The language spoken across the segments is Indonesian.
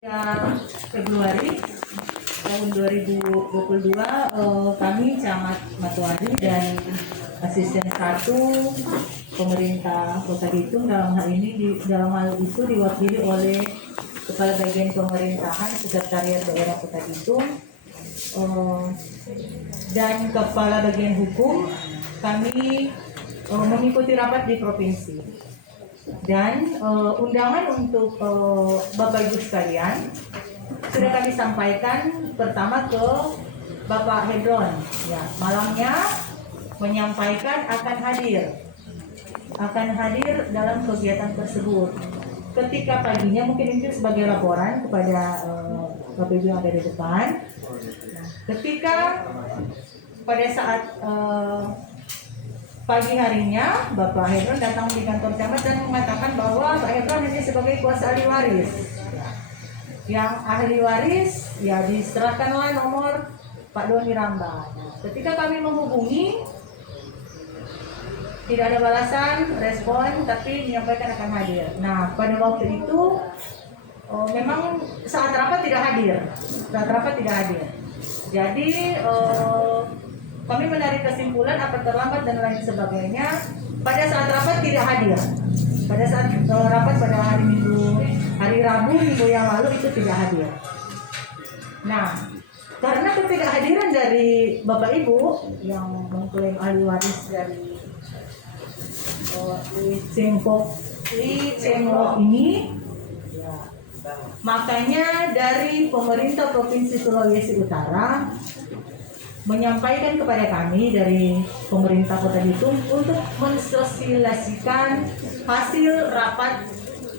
Februari tahun 2022 kami Camat Matuari dan Asisten 1 Pemerintah Kota Bitung dalam hal itu diwakili oleh Kepala Bagian Pemerintahan Sekretariat Daerah Kota Bitung dan Kepala Bagian Hukum. Kami mengikuti rapat di provinsi. Dan undangan untuk Bapak Ibu sekalian sudah kami sampaikan pertama ke Bapak Hedron. Ya, malamnya menyampaikan akan hadir dalam kegiatan tersebut. Ketika paginya mungkin itu sebagai laporan kepada Bapak Ibu yang ada di depan. Nah, ketika pada saat pagi harinya Bapak Hedron datang di kantor camat dan mengatakan bahwa Pak Hedron ini sebagai kuasa ahli waris. Yang ahli waris ya diserahkanlah nomor Pak Doni Ramba. Nah, ketika kami menghubungi tidak ada balasan, respon, tapi menyampaikan akan hadir. Nah, pada waktu itu memang saat rapat tidak hadir. Jadi kami menarik kesimpulan apa terlambat dan lain sebagainya. Pada saat rapat tidak hadir. Pada saat rapat pada hari Rabu minggu yang lalu itu tidak hadir. Nah, karena ketidakhadiran dari Bapak Ibu yang mengklaim ahli waris dari Li Cengho ini, ya, makanya dari pemerintah Provinsi Sulawesi Utara menyampaikan kepada kami dari pemerintah Kota Bitung untuk mensosialisasikan hasil rapat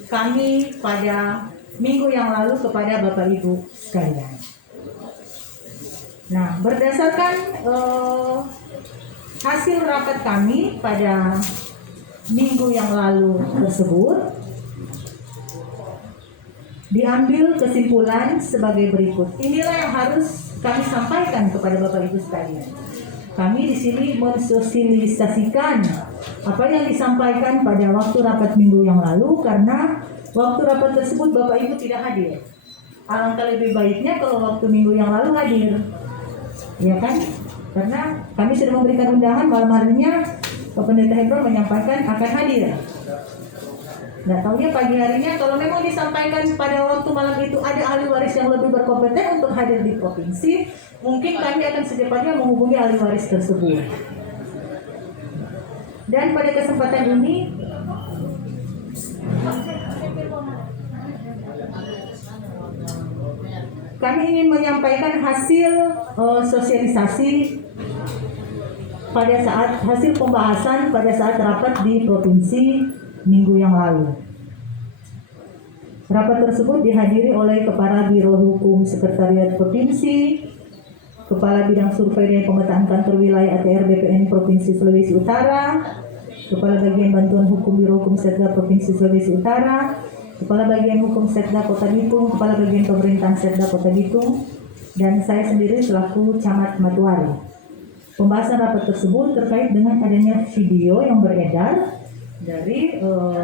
kami pada minggu yang lalu kepada Bapak Ibu sekalian. Nah, berdasarkan hasil rapat kami pada minggu yang lalu tersebut, diambil kesimpulan sebagai berikut. Inilah yang harus kami sampaikan kepada Bapak Ibu sekalian. Kami di sini mensosialisasikan apa yang disampaikan pada waktu rapat minggu yang lalu, karena waktu rapat tersebut Bapak Ibu tidak hadir. Alangkah lebih baiknya kalau waktu minggu yang lalu hadir, ya kan? Karena kami sudah memberikan undangan malam harinya, Pak Pendeta Hedron menyampaikan akan hadir. Nggak tahunya pagi harinya kalau memang disampaikan pada waktu malam itu ada ahli waris yang lebih berkompeten untuk hadir di provinsi, mungkin kami akan secepatnya menghubungi ahli waris tersebut. Dan pada kesempatan ini kami ingin menyampaikan hasil sosialisasi pada saat hasil pembahasan pada saat rapat di provinsi minggu yang lalu. Rapat tersebut dihadiri oleh Kepala Biro Hukum Sekretariat Provinsi, Kepala Bidang Survei dan Pemetaan Kantor Wilayah ATR BPN Provinsi Sulawesi Utara, Kepala Bagian Bantuan Hukum Biro Hukum Setda Provinsi Sulawesi Utara, Kepala Bagian Hukum Setda Kota Bitung, Kepala Bagian Pemerintahan Setda Kota Bitung, dan saya sendiri selaku Camat Matuari. Pembahasan rapat tersebut terkait dengan adanya video yang beredar dari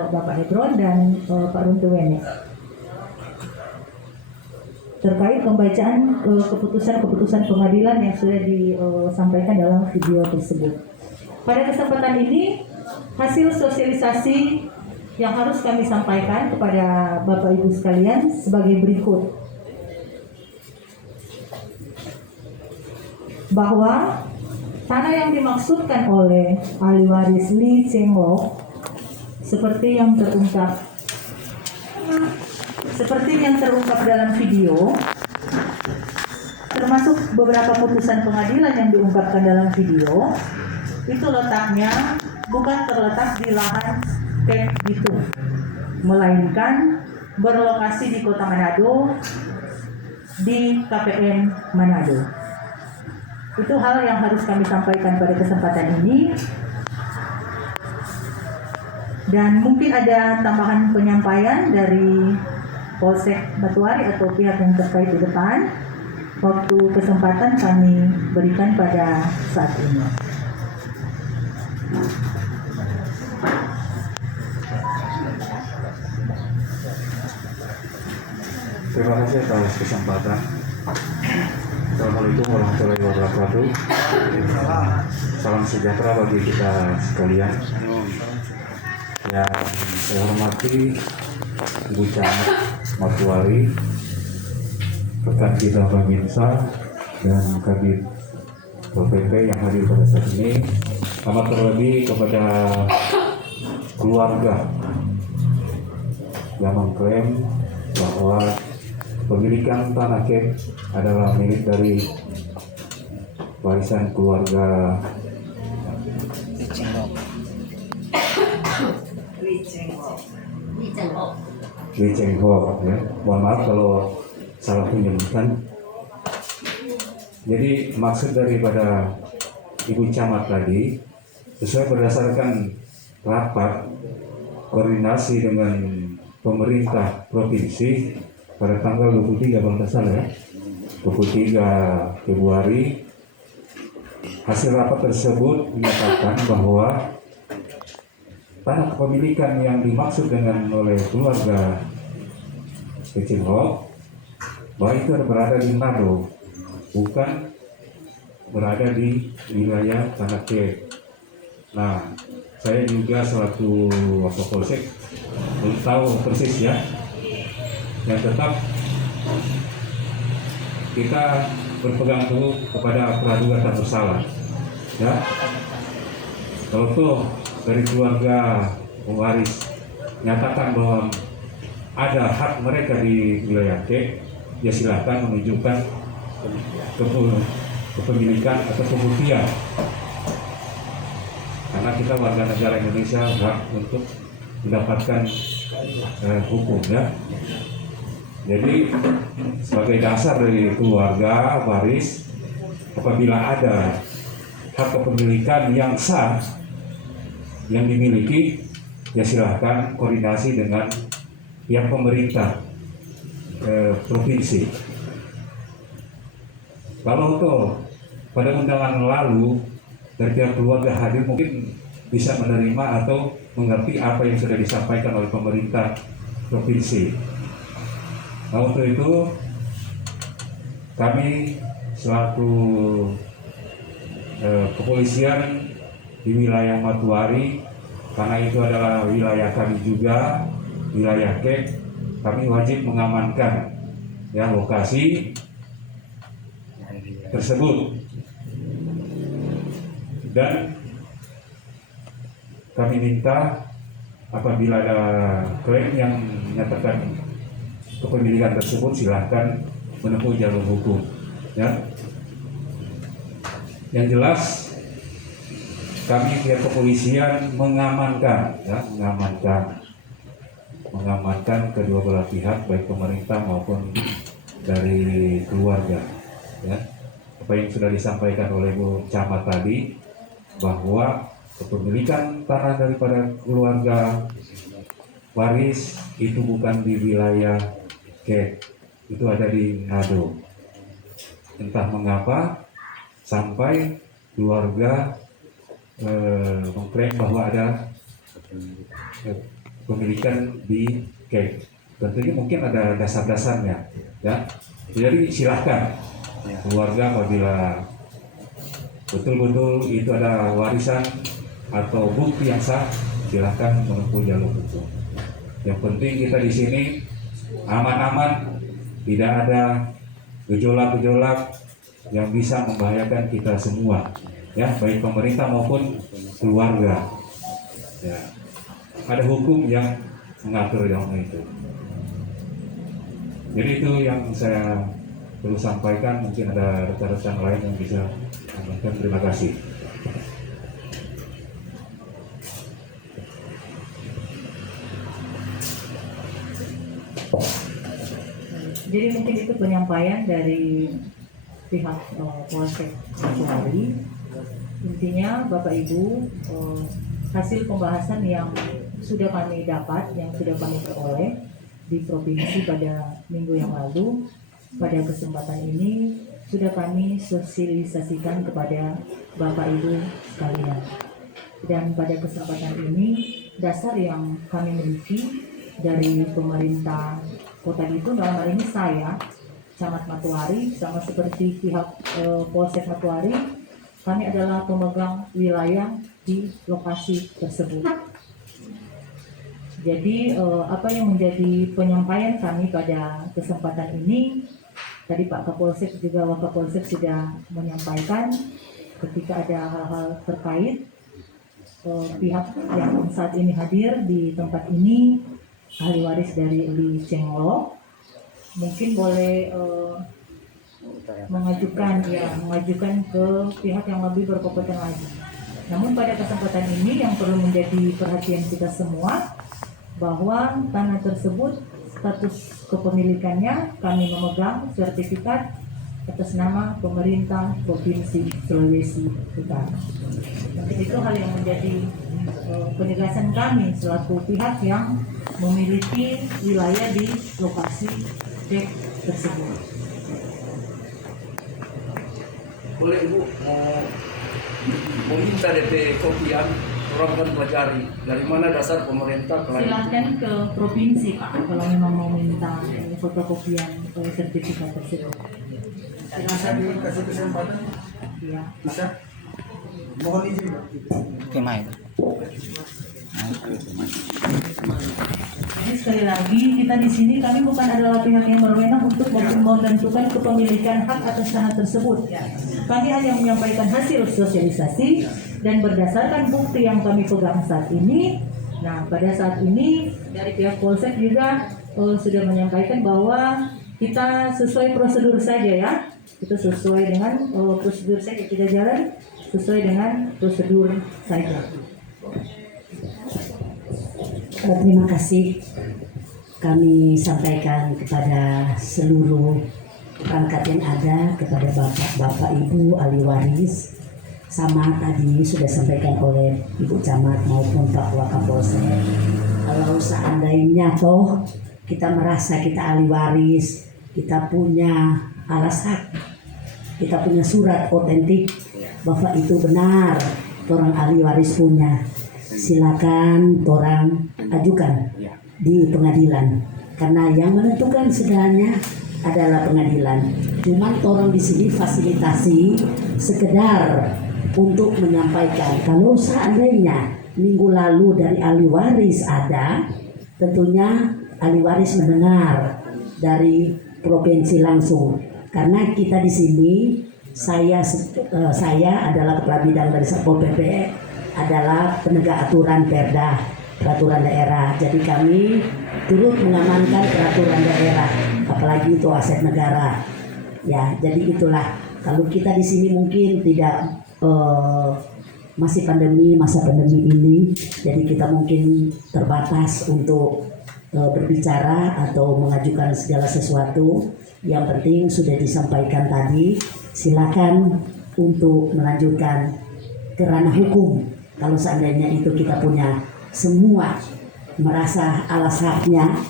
Bapak Hedron dan Pak Runtuwene terkait pembacaan keputusan pengadilan yang sudah disampaikan dalam video tersebut. Pada kesempatan ini, hasil sosialisasi yang harus kami sampaikan kepada Bapak Ibu sekalian sebagai berikut. Bahwa tanah yang dimaksudkan oleh ahli waris Li Cengho seperti yang terungkap dalam video, termasuk beberapa putusan pengadilan yang diungkapkan dalam video, itu letaknya bukan terletak di lahan stek Bitung, melainkan berlokasi di Kota Manado, di KPN Manado. Itu hal yang harus kami sampaikan pada kesempatan ini. Dan mungkin ada tambahan penyampaian dari Polsek Matuari atau pihak yang terkait di depan. Waktu kesempatan kami berikan pada saat ini. Terima kasih atas kesempatan. Assalamualaikum warahmatullahi wabarakatuh. Salam sejahtera bagi kita sekalian. Yang saya hormati Ibu Camat Matuari, rekan kita Pemirsa dan Kabid PP yang hadir pada saat ini, amat terlebih kepada keluarga yang mengklaim bahwa pemilikan tanah Kek adalah milik dari warisan keluarga Li Cheng Ho, ya. Mohon maaf kalau salah penyebutan. Jadi maksud daripada Ibu Camat tadi sesuai berdasarkan rapat koordinasi dengan pemerintah provinsi pada tanggal 23 kalau tidak salah ya, 23 Februari. Hasil rapat tersebut menyatakan bahwa tanah kepemilikan yang dimaksud dengan oleh keluarga Li Cheng Ho bahwa itu berada di Manado, bukan berada di wilayah tanah Kek. Nah, saya juga selaku Wakapolsek belum tahu persis ya. Yang tetap kita berpegang teguh kepada praduga tak bersalah. Ya, kalau tuh dari keluarga pewaris nyatakan bahwa ada hak mereka di wilayah Kek, ya silakan menunjukkan kepemilikan atau pembuktian. Karena kita warga negara Indonesia hak untuk mendapatkan hukum ya. Jadi sebagai dasar dari keluarga waris, apabila ada hak kepemilikan yang sah yang dimiliki, ya silahkan koordinasi dengan pihak pemerintah provinsi. Kalau tuh pada undangan lalu dari pihak keluarga hadir, mungkin bisa menerima atau mengerti apa yang sudah disampaikan oleh pemerintah provinsi. Nah, untuk itu kami selaku kepolisian di wilayah Matuari, karena itu adalah wilayah kami juga, wilayah Kek, kami wajib mengamankan ya lokasi tersebut. Dan kami minta apabila ada klaim yang menyatakan kepemilikan tersebut, silahkan menempuh jalur hukum ya. Yang jelas kami pihak kepolisian mengamankan kedua belah pihak, baik pemerintah maupun dari keluarga ya. Apa yang sudah disampaikan oleh Bu Camat tadi, bahwa kepemilikan tanah daripada keluarga waris itu bukan di wilayah Kek, itu ada di Manado. Entah mengapa sampai keluarga mengklaim bahwa ada pemilikan di Kek. Tentunya mungkin ada dasar-dasarnya ya. Jadi silahkan keluarga apabila betul-betul itu ada warisan atau bukti yang sah, silahkan menempuh jalur hukum. Yang penting kita di sini aman-aman, tidak ada gejolak-gejolak yang bisa membahayakan kita semua ya, baik pemerintah maupun keluarga ya. Ada hukum yang mengatur yang itu. Jadi itu yang saya perlu sampaikan. Mungkin ada rekan-rekan lain yang bisa menambahkan. Terima kasih. Jadi mungkin itu penyampaian dari pihak Polsek Matuari. Intinya Bapak Ibu, hasil pembahasan yang sudah kami dapat, yang sudah kami peroleh di provinsi pada minggu yang lalu, pada kesempatan ini sudah kami sosialisasikan kepada Bapak Ibu sekalian. Dan pada kesempatan ini, dasar yang kami miliki dari pemerintah kota itu, dalam hal ini saya, Camat Matuari, sama seperti pihak Polsek Matuari, kami adalah pemegang wilayah di lokasi tersebut. Jadi apa yang menjadi penyampaian kami pada kesempatan ini, tadi Pak Kapolsek juga Wakapolsek sudah menyampaikan ketika ada hal-hal terkait pihak yang saat ini hadir di tempat ini, ahli waris dari Li Cheng-lo, mungkin boleh mengajukan ke pihak yang lebih berkompeten lagi. Namun pada kesempatan ini yang perlu menjadi perhatian kita semua, bahwa tanah tersebut status kepemilikannya kami memegang sertifikat atas nama pemerintah Provinsi Sulawesi Utara. Mungkin itu hal yang menjadi penegasan kami selaku pihak yang memiliki wilayah di lokasi objek tersebut. Boleh Ibu mau minta DP kopian, orang kan pelajari dari mana dasar pemerintah Silakan ke provinsi Pak kalau memang mau minta fotokopian sertifikat tersebut. Bisa dikasih kesempatan? Ya. Bisa? Mohon izin Pak. Oke, main. Jadi sekali lagi kita di sini kami bukan adalah pihak yang berwenang untuk menentukan kepemilikan hak atas tanah tersebut. Kami hanya menyampaikan hasil sosialisasi dan berdasarkan bukti yang kami pegang saat ini. Nah, pada saat ini dari pihak Polsek juga sudah menyampaikan bahwa kita sesuai prosedur saja ya. Kita sesuai dengan prosedur saja, kita jalan sesuai dengan prosedur saja. Terima kasih kami sampaikan kepada seluruh perangkat yang ada, kepada bapak-bapak, ibu, ahli waris, sama tadi sudah sampaikan oleh Ibu Camat maupun Pak Wakapolsek. Kalau seandainya toh kita merasa kita ahli waris, kita punya alas hak, kita punya surat otentik bahwa itu benar orang ahli waris punya, silakan orang ajukan di pengadilan, karena yang menentukan segalanya adalah pengadilan. Cuman orang di sini fasilitasi sekedar untuk menyampaikan kalau seandainya minggu lalu dari ahli waris ada, tentunya ahli waris mendengar dari provinsi langsung, karena kita di sini saya adalah kepala bidang dari Satpol PP, adalah penegak aturan Perda, peraturan daerah. Jadi kami turut mengamankan peraturan daerah, apalagi itu aset negara. Ya, jadi itulah. Kalau kita di sini mungkin tidak masih masa pandemi ini, jadi kita mungkin terbatas untuk berbicara atau mengajukan segala sesuatu. Yang penting sudah disampaikan tadi, silakan untuk melanjutkan ke ranah hukum. Kalau seandainya itu kita punya semua merasa alas haknya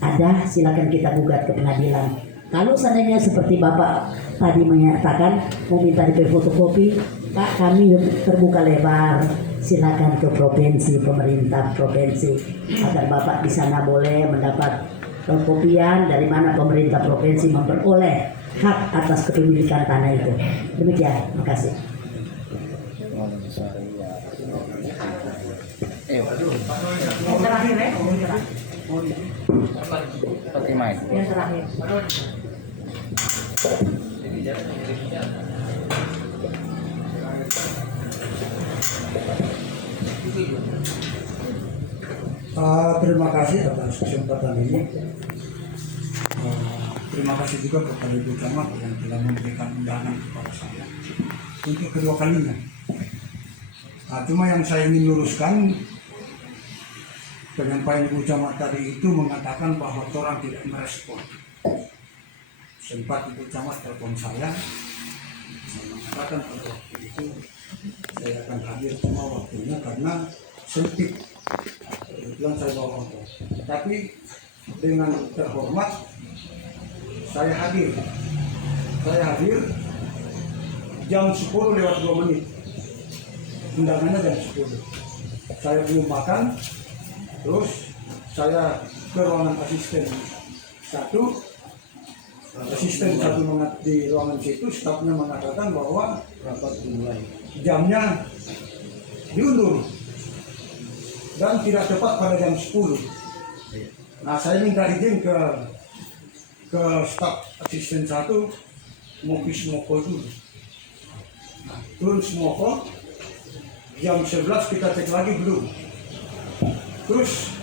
ada, silakan kita gugat ke pengadilan. Kalau seandainya seperti Bapak tadi menyatakan meminta di fotokopi, Pak, kami terbuka lebar, silakan ke provinsi, pemerintah provinsi, agar Bapak di sana boleh mendapat kopian dari mana pemerintah provinsi memperoleh hak atas kepemilikan tanah itu. Demikian, terima kasih. Yang terakhir ya, Oke, main. yang terakhir. Terima kasih atas kesempatan ini. Terima kasih juga kepada Ibu Camat yang telah memberikan undangan kepada saya untuk kedua kalinya. Cuma yang saya ingin luruskan, penyampaian Ibu Camat tadi itu mengatakan bahwa orang tidak merespon. Sempat Ibu Camat telepon saya mengatakan pada waktu itu saya akan hadir, cuma waktunya karena sempit. Kebetulan saya bawa motor. Tapi dengan terhormat saya hadir. Saya hadir jam 10 lewat 2 menit. Undangannya jam 10. Saya belum makan. Terus saya ke ruangan asisten Satu, asisten satu di ruangan situ, stafnya mengatakan bahwa rapat dimulai. Jamnya diundur dan tidak tepat pada jam 10. Nah, saya minta izin ke staf asisten satu mau smoko dulu. Nah, turun smoko, jam 11 kita cek lagi belum. Terus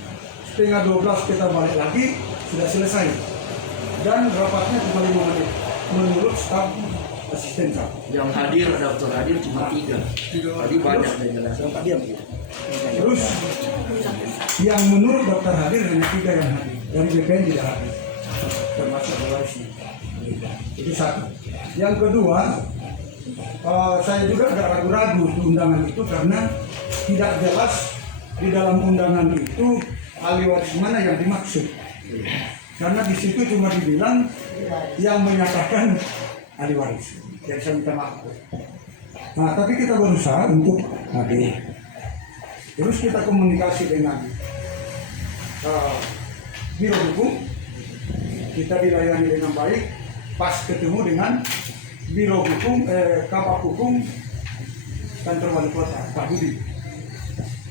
setengah 12 kita balik lagi, sudah selesai. Dan rapatnya cuma 5 menit menurut staf asisten satu. Yang hadir, daftar hadir cuma 3. Tadi banyak yang jelas. Terus yang menurut daftar hadir hanya 3 yang hadir. Dari BPN tidak hadir, termasuk warisnya. Itu satu. Yang kedua, saya juga agak ragu-ragu undangan itu karena tidak jelas di dalam undangan itu ahli waris mana yang dimaksud. Karena di situ cuma dibilang yang menyatakan ahli waris. Yang saya minta maaf. Nah, tapi kita berusaha untuk hadir. Terus kita komunikasi dengan biro hukum, kita dilayani dengan baik. Pas ketemu dengan biro hukum, kabak hukum kantor wali kota Pak Budi,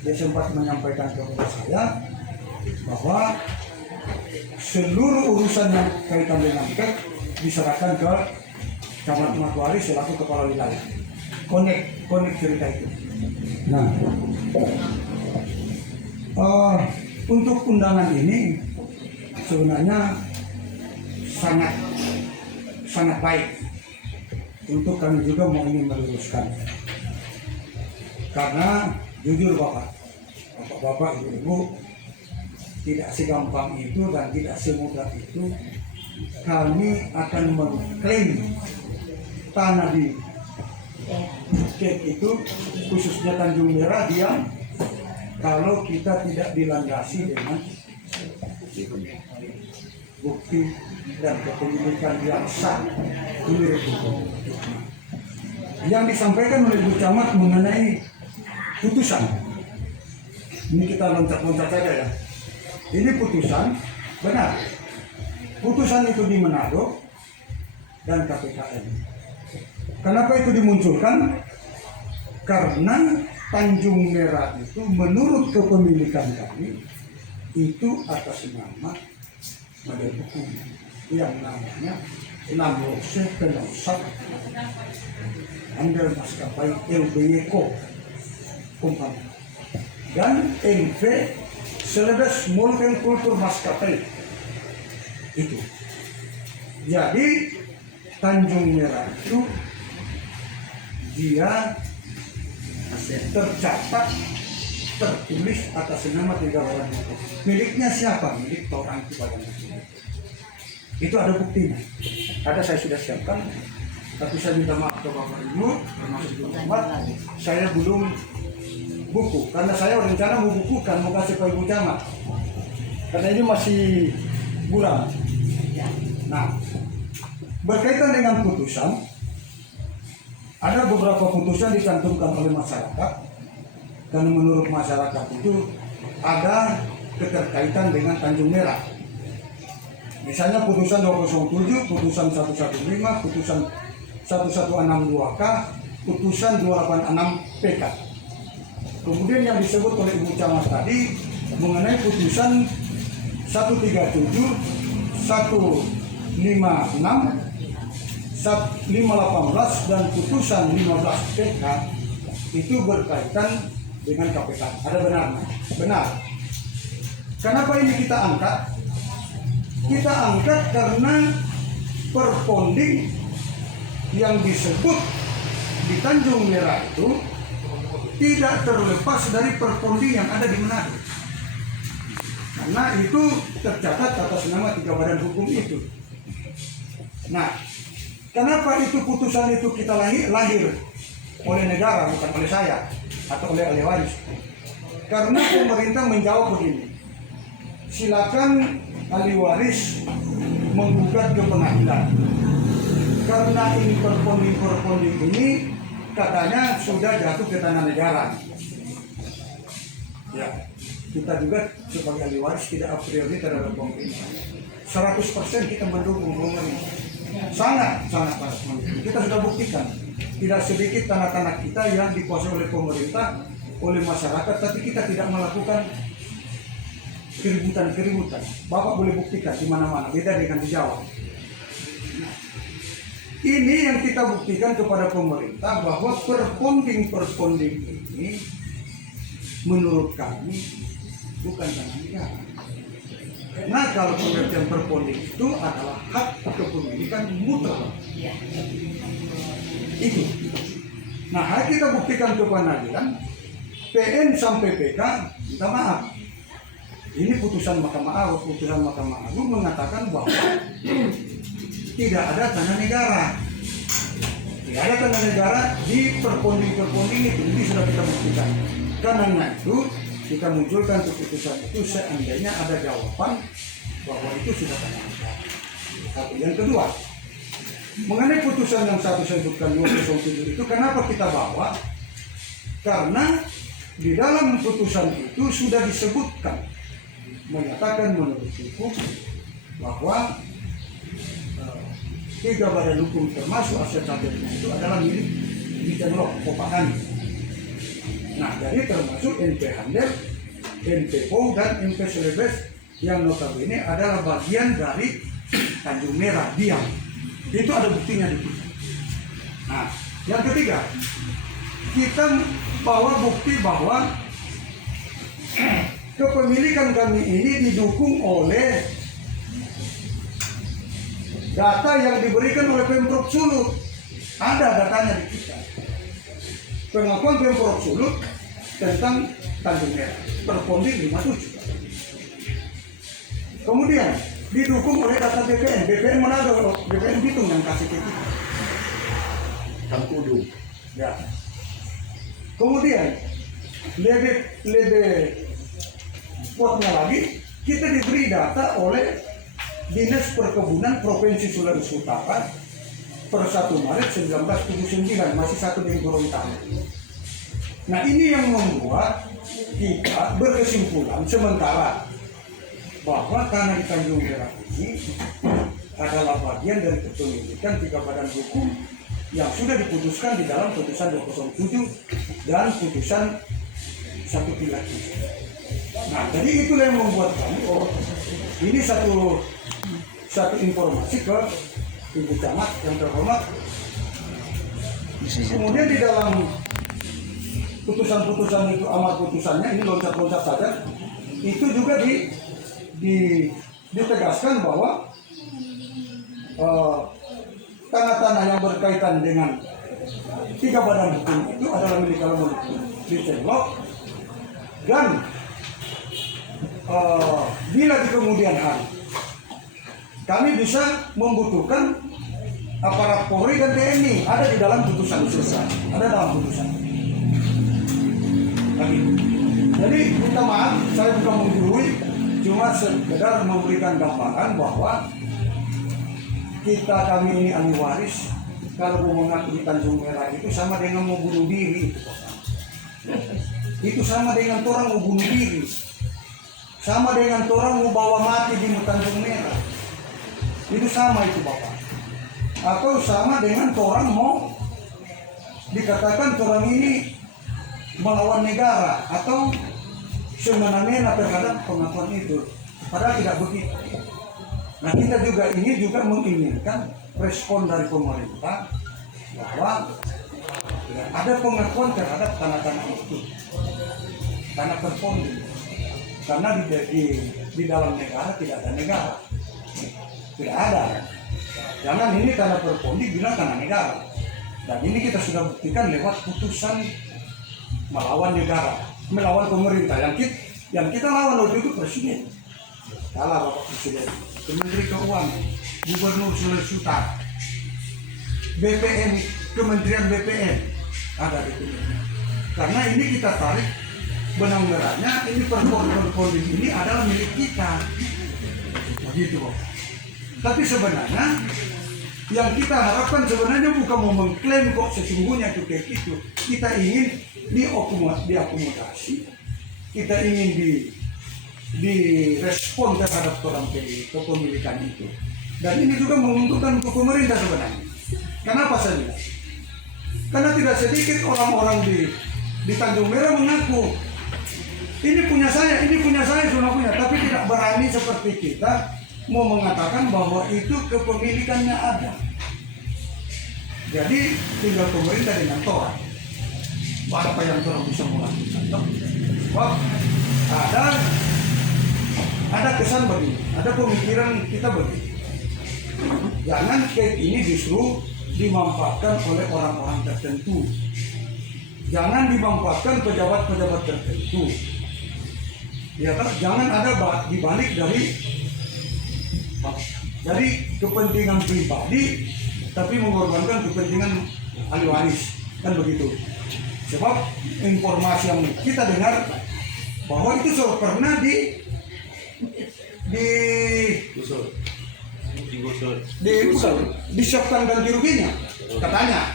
dia sempat menyampaikan kepada saya bahwa seluruh urusan yang kaitan dengan PEK diserahkan ke Camat Matwari selaku kepala wilayah. Konek cerita itu. Nah, untuk undangan ini sebenarnya sangat baik. Untuk kami juga mau ingin meluruskan. Karena jujur Bapak, Ibu, tidak segampang itu dan tidak semudah itu kami akan mengklaim tanah di Kek itu, khususnya Tanjung Merah, diam kalau kita tidak dilandasi dengan bukti dan kepemilikan yang sah menurut hukum. Yang disampaikan oleh Bu Camat mengenai putusan, ini kita loncat-loncat saja ya. Ini putusan benar. Putusan itu di Manado dan KPKN. Kenapa itu dimunculkan? Karena Tanjung Merah itu menurut kepemilikan kami itu atas nama badan hukum yang namanya Namrose Penosat Andel Maskapai LBY Co. Company dan NV Celebes Multicultur Maskapai itu. Jadi Tanjung Merah itu dia tercatat tertulis atas nama 3 orang itu. Miliknya siapa? Milik orang itu badan hukum. Itu ada buktinya. Ada, saya sudah siapkan. Tapi saya minta maaf ke Bapak Ibu, termasuk Ibu Camat, saya belum buku. Karena saya rencana mau bukukan, mau kasih ke Ibu Camat. Karena ini masih buram. Nah, berkaitan dengan putusan, ada beberapa putusan dicantumkan oleh masyarakat. Karena menurut masyarakat itu ada keterkaitan dengan Tanjung Merah. Misalnya putusan 207, putusan 115, putusan 1162K, putusan 286 PK. Kemudian yang disebut oleh Ibu Camat tadi mengenai putusan 137, 156, 518 dan putusan 15 PK itu berkaitan dengan KPK. Ada benarnya? Benar. Kenapa ini kita angkat? Kita angkat karena perponding yang disebut di Tanjung Merah itu tidak terlepas dari perponding yang ada di Manado. Karena itu tercatat atas nama 3 badan hukum itu. Nah, kenapa itu putusan itu kita lahir oleh negara, bukan oleh saya atau oleh ahli waris? Karena pemerintah menjawab begini, silakan ahli waris menggugat ke pengadilan. Karena ini perponding ini katanya sudah jatuh ke tanah negara. Ya, kita juga sebagai ahli waris tidak a priori terhadap pemerintah. 100% kita mendukung pemerintah. Sangat mendukung. Kita sudah buktikan. Tidak sedikit tanah-tanah kita yang dikuasai oleh pemerintah, oleh masyarakat, tapi kita tidak melakukan keributan. Bapak boleh buktikan di mana-mana, beda dengan di Jawa. Ini yang kita buktikan kepada pemerintah bahwa perponding ini menurut kami bukan tanah negara. Nah, kalau pengertian perponding itu adalah hak kepemilikan mutlak. Itu. Nah, hari kita buktikan ke pengadilan, PN sampai PK, minta maaf. Ini putusan Mahkamah Agung mengatakan bahwa tidak ada tanah negara. Tidak ada tanah negara di perponding itu. Ini sudah kita buktikan. Karena itu kita munculkan keputusan itu seandainya ada jawaban bahwa itu sudah tanah negara. Satu. Yang kedua, mengenai putusan yang satu saya sebutkan 207 itu kenapa kita bawa? Karena di dalam putusan itu sudah disebutkan menyatakan menurut hukum bahwa 3 badan hukum termasuk aset tabelnya itu adalah milik Dicenlok Kopakani. Nah, jadi termasuk NP Handel, NP Po dan NP Selebes yang notabene adalah bagian dari Tanjung Merah Diam. Itu ada buktinya di situ. Nah, yang ketiga, kita bawa bukti bahwa kepemilikan kami ini didukung oleh data yang diberikan oleh Pemprov Sulut. Ada datanya di kita. Pengakuan Pemprov Sulut tentang Tanjung Merah, perponding 57. Kemudian didukung oleh data BPN Manado, BPN Bitung yang kasih ke kita. Tangkudu. Ya. Kemudian lebih kuatnya lagi, kita diberi data oleh Dinas Perkebunan Provinsi Sulawesi Utara per 1 Maret 1979, masih satu di Gorontalo. Nah, ini yang membuat kita berkesimpulan sementara bahwa tanah di Tanjung Merah ini adalah bagian dari kepemilikan 3 badan hukum yang sudah diputuskan di dalam putusan 207 dan putusan 1 Nah, jadi itulah yang membuat kami, ini satu informasi ke Ibu Camat yang terhormat. Kemudian di dalam putusan-putusan itu, amar putusannya ini loncat-loncat saja, itu juga ditegaskan bahwa tanah-tanah yang berkaitan dengan 3 badan hukum itu adalah milik kalau Dicenlok, dan bila di kemudian hari kami bisa membutuhkan aparat Polri dan TNI, ada di dalam putusan selesai, ada dalam putusan. Jadi minta maaf, saya bukan menggurui, cuma sekedar memberikan gambaran bahwa kami ini ahli waris. Kalau mau mengaku di Tanjung Merah itu sama dengan mau bunuh diri itu, itu sama dengan orang mau bunuh diri, sama dengan orang mau bawa mati di Tanjung Merah. Itu sama itu Bapak. Atau sama dengan orang mau dikatakan orang ini melawan negara atau semena-mena terhadap pengakuan itu. Padahal tidak begitu. Nah, kita juga menginginkan respon dari pemerintah bahwa ada pengakuan terhadap tanah-tanah itu, tanah perponding. Karena di dalam negara tidak ada negara. Tidak ada. Jangan ini tanah perponding bilang tanah negara. Dan ini kita sudah buktikan lewat putusan melawan negara, melawan pemerintah. Yang kita lawan waktu itu presiden. Kalah Bapak Presiden, Menteri Keuangan, Gubernur Sulawesi Utara, BPN, Kementerian BPN ada di sini. Karena ini kita tarik benang merahnya, ini perponding ini adalah milik kita. Begitu Bapak. Tapi sebenarnya yang kita harapkan sebenarnya bukan mau mengklaim kok sesungguhnya itu kayak gitu. Kita ingin diakomodasi, kita ingin direspon terhadap orang kepemilikan itu. Dan ini juga menguntungkan untuk pemerintah sebenarnya. Kenapa saya bilang? Karena tidak sedikit orang-orang di Tanjung Merah mengaku ini punya saya sudah punya, tapi tidak berani seperti kita mau mengatakan bahwa itu kepemilikannya ada. Jadi tinggal pemerintah dengan Torah. Apa yang Torah bisa melakukan? Sebab ada kesan begini, ada pemikiran kita begini. Jangan kayak ini justru dimanfaatkan oleh orang-orang tertentu. Jangan dimanfaatkan pejabat-pejabat tertentu. Ya kan? Jangan ada dibalik dari kepentingan pribadi, tapi mengorbankan kepentingan ahli waris, kan begitu. Sebab informasi yang kita dengar bahwa itu pernah disiapkan ganti ruginya, katanya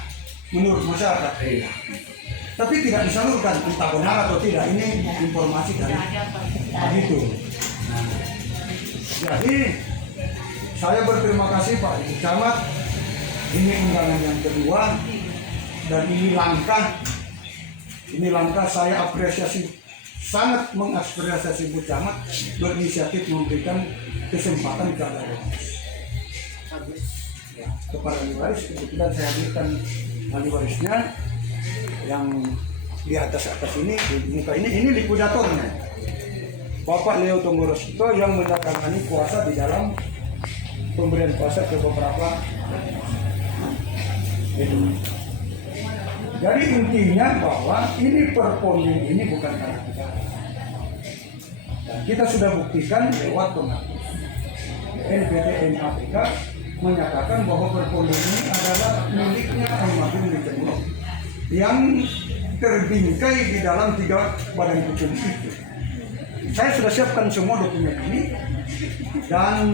menurut masyarakat. Tapi tidak disalurkan, entah benar atau tidak. Ini informasi dari itu. Jadi saya berterima kasih Pak Ibu Camat. Ini undangan yang kedua dan ini langkah saya apresiasi, sangat mengapresiasi Bu Camat berinisiatif memberikan kesempatan kepada waris. Ya, kepada ahli waris, kebetulan saya hadirkan ahli warisnya yang di atas ini, di muka ini likuidatornya, Bapak Leo Tomorosito yang menandatangani kuasa di dalam pemberian kuasa ke beberapa. Jadi intinya bahwa ini perponding ini bukan karena kita. Dan kita sudah buktikan lewat pengakuan NPT NAPK menyatakan bahwa perponding ini adalah miliknya almarhum Licemulok yang terbingkai di dalam 3 badan hukum itu. Saya sudah siapkan semua dokumen ini dan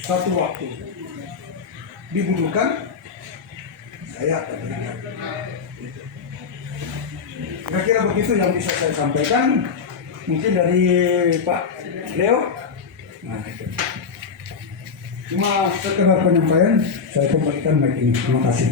satu waktu dibutuhkan saya akan lihat. Kira-kira begitu yang bisa saya sampaikan. Mungkin dari Pak Leo. Nah, itu. Cuma sekedar penyampaian, saya kembalikan mic ini. Terima kasih.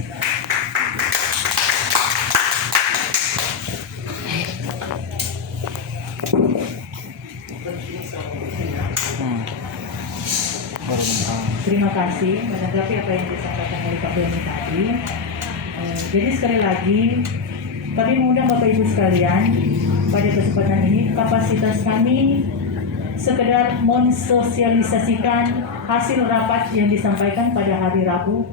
Terima kasih menanggapi apa yang disampaikan oleh Pak Doni tadi. Jadi sekali lagi kami mengundang Bapak Ibu sekalian pada kesempatan ini, kapasitas kami sekedar mensosialisasikan hasil rapat yang disampaikan pada hari Rabu